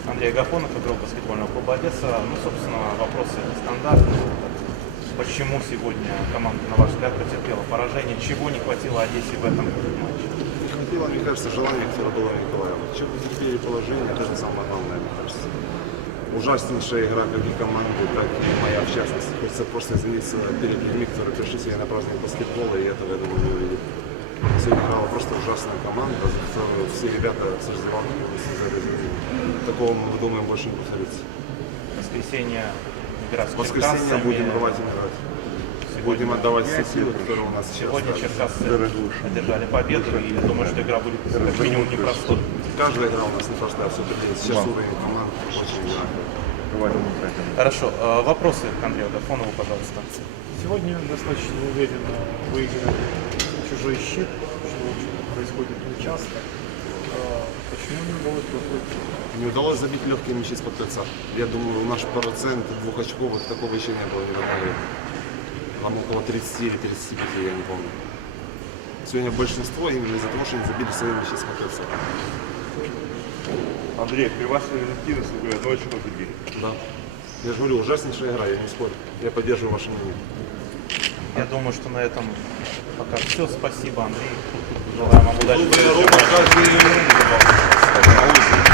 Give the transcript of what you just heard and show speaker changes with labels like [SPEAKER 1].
[SPEAKER 1] Андрей Агафонов, игрок баскетбольного клуба «Одесса». Ну, собственно, вопросы нестандартные. Почему сегодня команда, на ваш взгляд, потерпела поражение? Чего не хватило Одессе в этом матче?
[SPEAKER 2] Не хватило, мне кажется, желания Виктора Николаева. Чего потерпели положение, это же самое главное, мне кажется. Ужаснейшая игра как и команды, так и моя в частности. Хочется просто извиниться перед людьми, которые пришли сегодня на праздник баскетбола, и этого, я думаю, не увидели. Сегодня играла просто ужасная команда, за которую все ребята с раздевалки такого мы думаем больше не повторится.
[SPEAKER 1] Воскресенье игра с
[SPEAKER 2] В воскресенье будем давать играть. Будем отдавать все силы, которые у нас сейчас.
[SPEAKER 1] Сегодня черкасцы одержали победу, и я думаю, что игра будет как минимум непростой.
[SPEAKER 2] Каждая игра у нас непростая, все-таки сейчас уровень команд очень высокий.
[SPEAKER 1] Хорошо. Вопросы к Андрею Агафонову, пожалуйста.
[SPEAKER 3] Сегодня достаточно уверенно выиграли чужой щит, что в общем происходит нечасто. Почему не удалось прослыть?
[SPEAKER 2] Не удалось забить легкие мячи из-под кольца. Я думаю, наш процент двухочковых такого еще не было ни в одной игре. Там около 30 или 35, я не помню. Сегодня большинство именно из-за того, что не забили свои мячи из-под кольца.
[SPEAKER 4] Андрей, при вашей эффективности вы одно очко забили.
[SPEAKER 2] Да. Я же говорю, ужаснейшая игра, я не спорю. Я поддерживаю ваше мнение.
[SPEAKER 1] Я думаю, что на этом пока все. Спасибо, Андрей. Желаем вам удачи.
[SPEAKER 2] Каждый